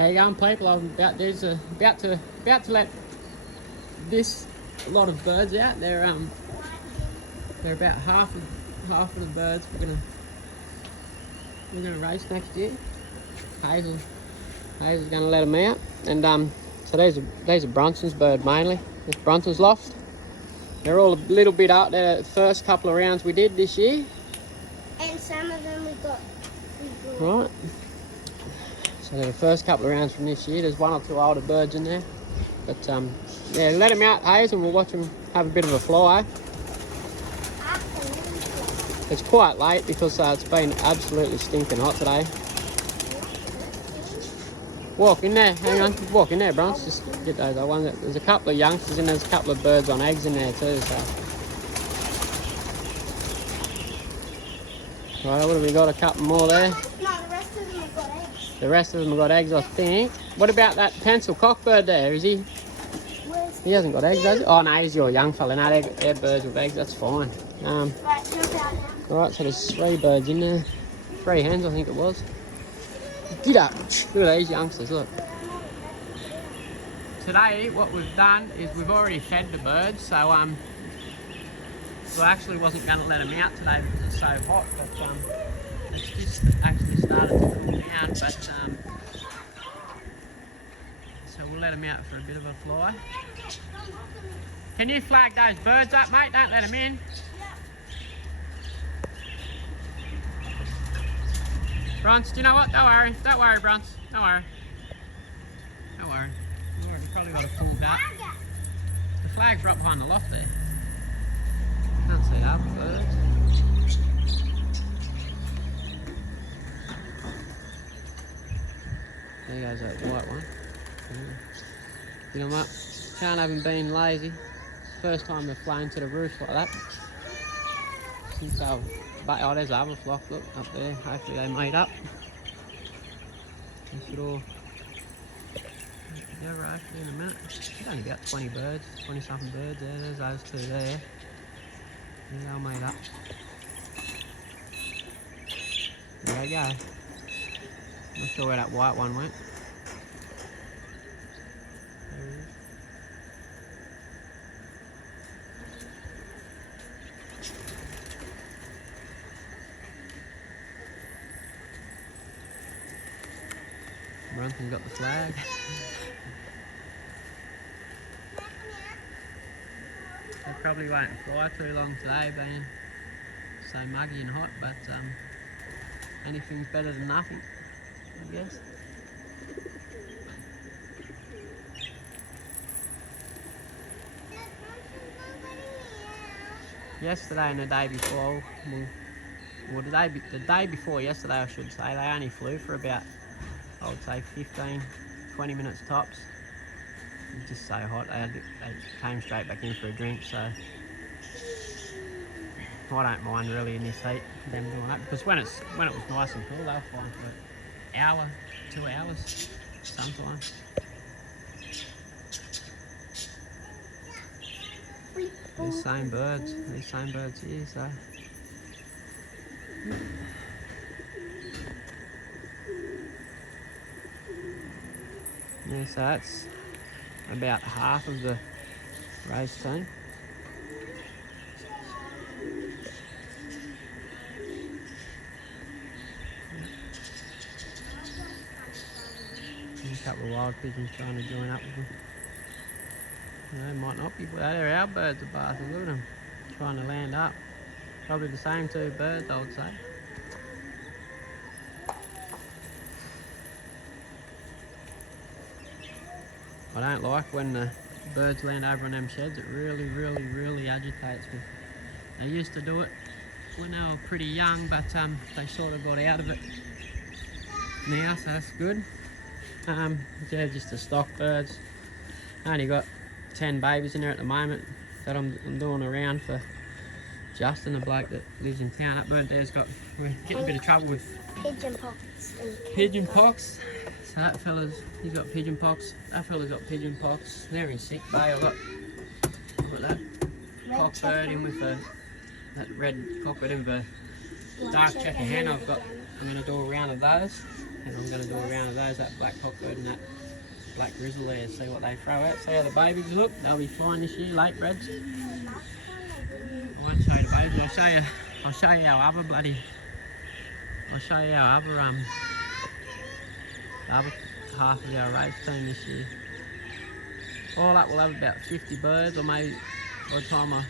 How you going, people? I'm about to let this lot of birds out. They're about half of the birds we're gonna race next year. Hazel's gonna let them out, and so these are Bronson's bird mainly. This Bronson's loft. They're all a little bit out there. The first couple of rounds we did this year, and some of them we got. Right. So the first couple of rounds from this year, there's one or two older birds in there. But yeah, let them out, Hayes, and we'll watch them have a bit of a fly. It's quite late because it's been absolutely stinking hot today. Walk in there, hang on, walk in there, Bronze. Just get those other ones. There's a couple of youngsters and there's a couple of birds on eggs in there too. So. Right, what have we got? A couple more there. The rest of them have got eggs, I think. What about that pencil cockbird there? Is he? He hasn't got eggs, does he? Oh no, he's your young fella. No, they're birds with eggs. That's fine. Right, so there's 3 birds in there. 3 hens, I think it was. Get up! Look at these youngsters. Look. Today, what we've done is we've already fed the birds. So I actually wasn't going to let them out today because it's so hot. But it's just actually started to cool down, but so we'll let them out for a bit of a fly. Can you flag those birds up, mate? Don't let them in. Bronze, do you know what? Don't worry, Bronze. Don't worry. We've probably got a full duck. The flag's right behind the loft there. Can't see other birds. There goes that white one. You know what? Can't have them being lazy. First time they've flown to the roof like that. Since oh, there's the other flock, look, up there. Hopefully they made up. They should all go right in a minute. There's only about 20 birds, 20 something birds there. There's those 2 there. They're all made up. There they go. Not sure where that white one went. There he is. Brunson's got the flag. They probably won't fly too long today, being so muggy and hot, but anything's better than nothing, I guess. Yesterday and the day before, well the day before yesterday I should say, they only flew for about, I would say 15, 20 minutes tops. It was just so hot, they came straight back in for a drink, so I don't mind really in this heat, them doing that, because when it was nice and cool, they were flying for an hour, 2 hours, sometimes. These same birds here, so. Yeah, so that's about half of the race team. And a couple of wild pigeons trying to join up with them. They might not be, but they're our birds of Bath. Look at them trying to land up. Probably the same 2 birds, I would say. I don't like when the birds land over on them sheds. It really agitates me. They used to do it when they were pretty young, but they sort of got out of it now, so that's good. They're just the stock birds. I only got 10 babies in there at the moment that I'm doing around for Justin, the bloke that lives in town. That bird there's we're getting a bit of trouble with pigeon pox. Pigeon pox. So that he's got pigeon pox. That fella's got pigeon pox. They're in sick bay. I've got that cockbird in with that red cockbird in with a dark checker hen. I'm going to do a round of those. and I'm going to do a round of those, that black cockbird and that black grizzle there, see what they throw out, see how the babies look. They'll be flying this year, late breds. I won't show you the babies, I'll show you our other other half of our race team this year. All up we'll have about 50 birds, or maybe by the time I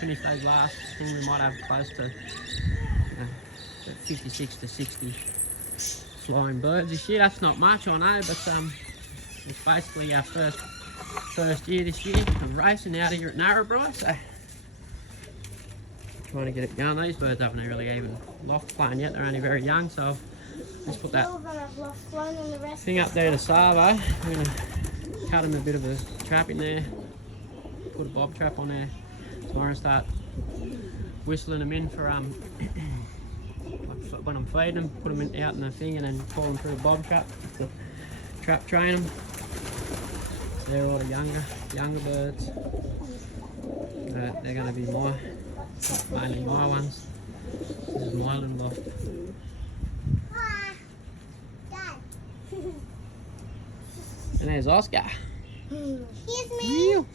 finish those last thing we might have close to 56 to 60 flying birds this year. That's not much, I know, but it's basically our first year this year of racing out here at Narrabri, so trying to get it going. These birds haven't really even loft flown yet, they're only very young, so I've just put that thing up there to Savo. I'm going to cut him a bit of a trap in there, put a bob trap on there, so I'm going to start whistling them in for when I'm feeding them, put them out in the thing and then pull them through the bob trap to trap train them. They're all the younger birds. They're going to be mainly my ones. This is my little loft. And there's Oscar. Here's me. Ew.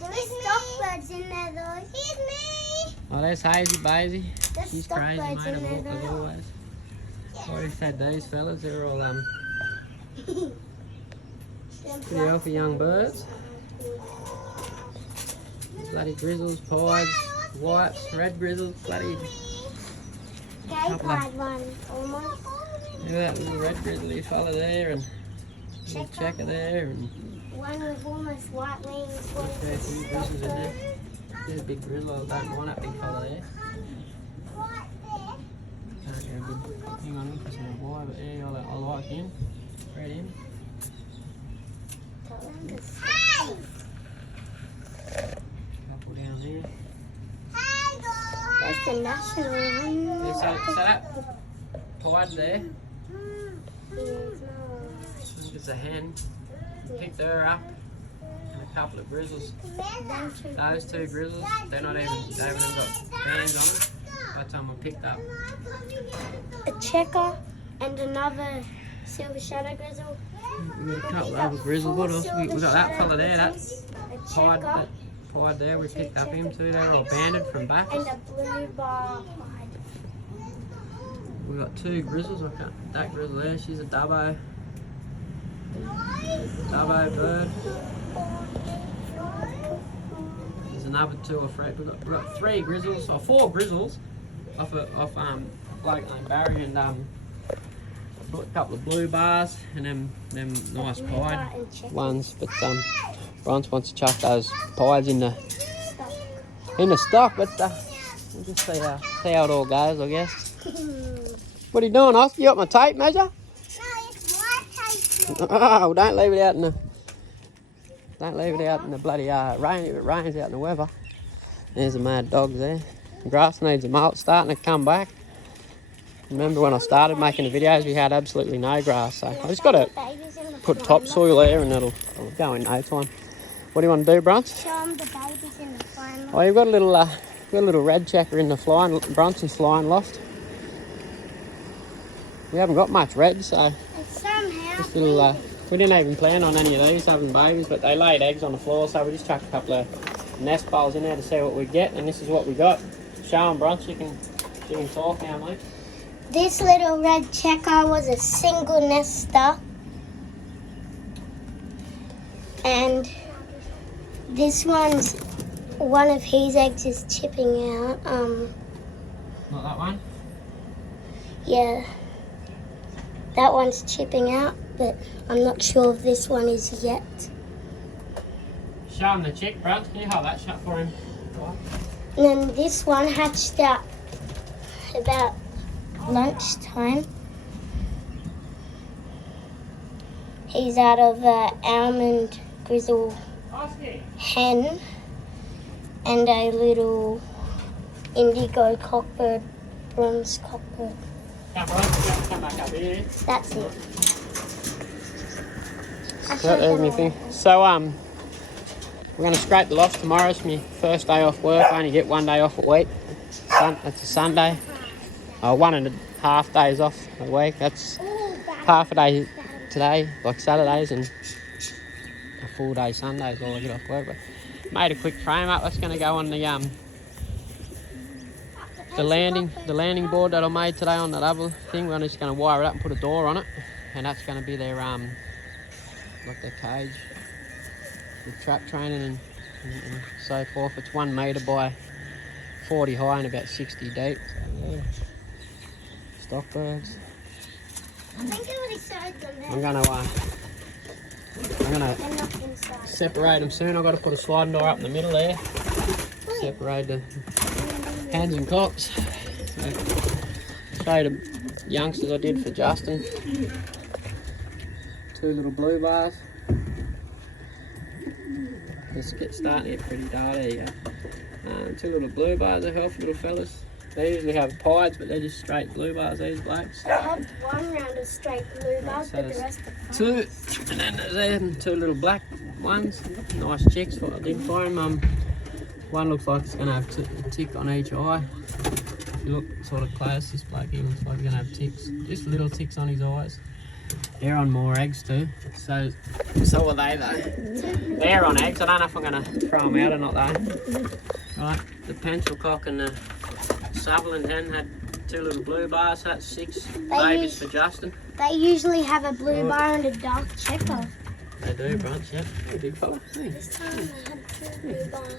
There's stockbirds in there though. Here's me. Oh, there's Hazy Basie. There's She's crazy, stockbirds mate, in there as though. always. I already said these fellas, they're all pretty healthy young birds. Bloody grizzles, pieds, whites, red grizzles, bloody. Gay pied one, almost. Look at that little red grizzly fella there, and little checker there, and One with almost white wings. One there's a few grizzles in there. There's a big grizzle, I don't mind that big fella there. Can't get a good thing on him because I'm a boy, but yeah, I like him. Read him. Couple down there. That's the national one. Yeah, so that pied there, I think it's a hen. Picked her up, and a couple of grizzles. Those two grizzles, they haven't even got bands on them. By the time I picked up. A checker and another silver shadow grizzle. We got a couple of other grizzles. What else? We got that fella there, that A pied, checker there. We picked up him too. They're all banded from back. and a blue bar pied. We got two grizzles. That grizzle there, she's a dubbo bird. There's another two or three. We've got three grizzles, or four grizzles off bloke named Barry, and a couple of blue bars, and them nice pied ones. But Bronze wants to chuck those pieds in the stock, but we'll just see how it all goes, I guess. What are you doing, Oscar? You got my tape measure? No, it's my tape. Oh, don't leave it out in the bloody rain if it rains out in the weather. There's the mad dogs there. The grass needs a mow. It's starting to come back. Remember when I started making the videos, we had absolutely no grass, so I just got to put topsoil there and it'll go in no time. What do you want to do, Bronze? Show them the babies in the flying loft. Oh, you've got a little red checker in the Bronson's flying loft. We haven't got much red, so And somehow just little. We didn't even plan on any of these having babies, but they laid eggs on the floor, so we just chucked a couple of nest bowls in there to see what we get, and this is what we got. Show them, Bronze. You can talk now, mate. this little red checker was a single nester. And this one's, one of his eggs is chipping out. Not that one? Yeah. That one's chipping out, but I'm not sure if this one is yet. Show him the chick, Bronze. Can you hold that shut for him? And then this one hatched out about lunchtime. He's out of almond grizzle hen and a little indigo cockbird, bronze cockbird. Come, Bronze. Come back up here. That's it. There's my thing. So we're going to scrape the loft tomorrow. It's my first day off work. I only get 1 day off a week. It's a Sunday. 1.5 days off a week. That's half a day today, like Saturdays, and a full day Sundays while I get off work. But made a quick frame up. That's going to go on the landing board that I made today on that other thing. We're just going to wire it up and put a door on it, and that's going to be their like their cage, the trap training and so forth. It's 1 metre by 40 high and about 60 deep. So, yeah. Stock birds. I think I already showed them there. I'm gonna separate them soon. I've got to put a sliding door up in the middle there. Separate the hens and cocks. So, show you the youngsters I did for Justin. 2 little blue bars. Let's get starting to get pretty dark. There you go. 2 little blue bars, they're healthy little fellas. They usually have pieds, but they're just straight blue bars, these blokes. I had 1 round of straight blue bars, so but the rest are 2, and then there's 2 little black ones. Nice chicks, what I did for them. One looks like it's going to have a tick on each eye. If you look sort of close, this bloke here looks like he's going to have ticks. Just little ticks on his eyes. They're on more eggs too. So are they though. They're on eggs. I don't know if I'm going to throw them out or not though. Right, the pencil cock and the Sutherland hen had 2 little blue bars. So that's 6 babies for Justin. They usually have a blue bar and a dark checker. They do, brunch, yeah. Hey, big fella. Hey. This time I had 2 blue bars.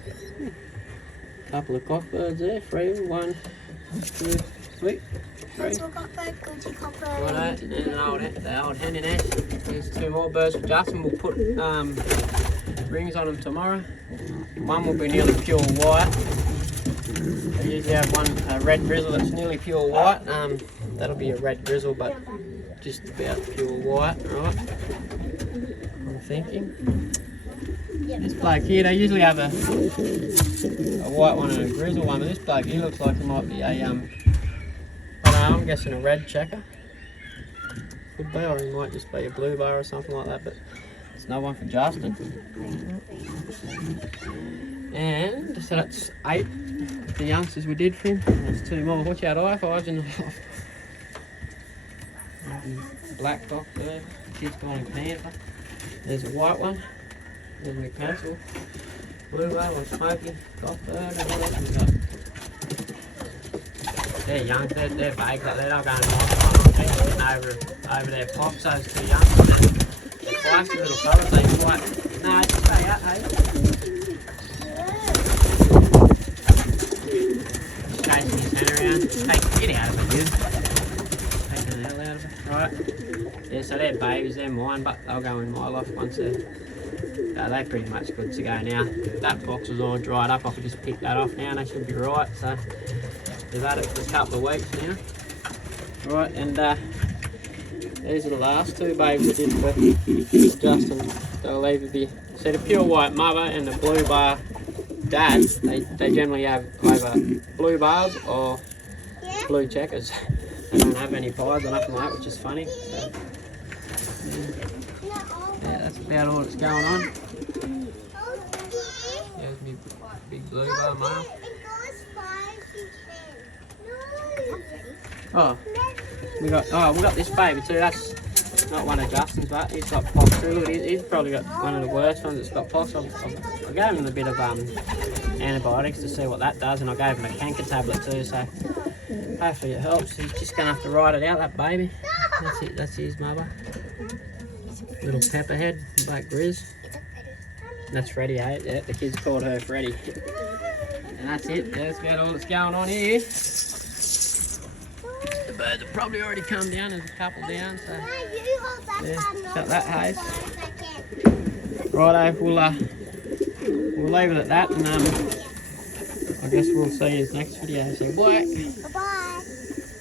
Couple of cockbirds there, 3, 1, 2, sweet. 3. Pencil cockbird, Gucci cockbird. Right, and the old hen in there. There's 2 more birds for Justin. We'll put rings on them tomorrow. One will be nearly pure white. They usually have a red grizzle that's nearly pure white. That'll be a red grizzle, but just about pure white, right? I'm thinking. This bloke here, they usually have a white one and a grizzle one, but this bloke here looks like it might be a, I don't know, I'm guessing a red checker. Could be, or it might just be a blue bar or something like that, but it's no one for Justin. And so that's 8 the youngsters we did for him. There's 2 more. Watch out, I-5s in the loft. Black cock there, kid's calling panther. There's a white one. There's my pencil. Blue bar or smoky cockbird. And what else we got? They're young, they're big, like they're not going over their pops, those 2 young. They're feisty little fellas, they quite. No, just stay out, hey. Chasing his head around. Hey, get out of it, you. Taking the hell out of it. Right. Yeah, so they're babies, they're mine, but they'll go in my loft once they're pretty much good to go now. That box was all dried up, I could just pick that off now and they should be right. So we've had it for a couple of weeks now. Right, and these are the last 2 babies I did for Justin. They'll either be, so the pure white mother and the blue bar dad, they generally have either blue bars or blue checkers. They don't have any pies or nothing like that, which is funny. So, yeah, that's about all that's going on. There's my big blue bar male. Oh, we got this baby too. That's not one of Justin's, but he's got pox too. Look, he's probably got one of the worst ones that's got pox. I gave him a bit of antibiotics to see what that does, and I gave him a canker tablet too. So hopefully it helps. He's just gonna have to ride it out, that baby. That's it. That's his mother. Little pepperhead, black grizz. That's Freddie, eh? Yeah, the kids called her Freddie. And that's it. That's about all that's going on here. The birds have probably already come down. There's a couple down, so yeah, got that haze. Righto, we'll leave it at that, and I guess we'll see you in the next video. So bye. Bye.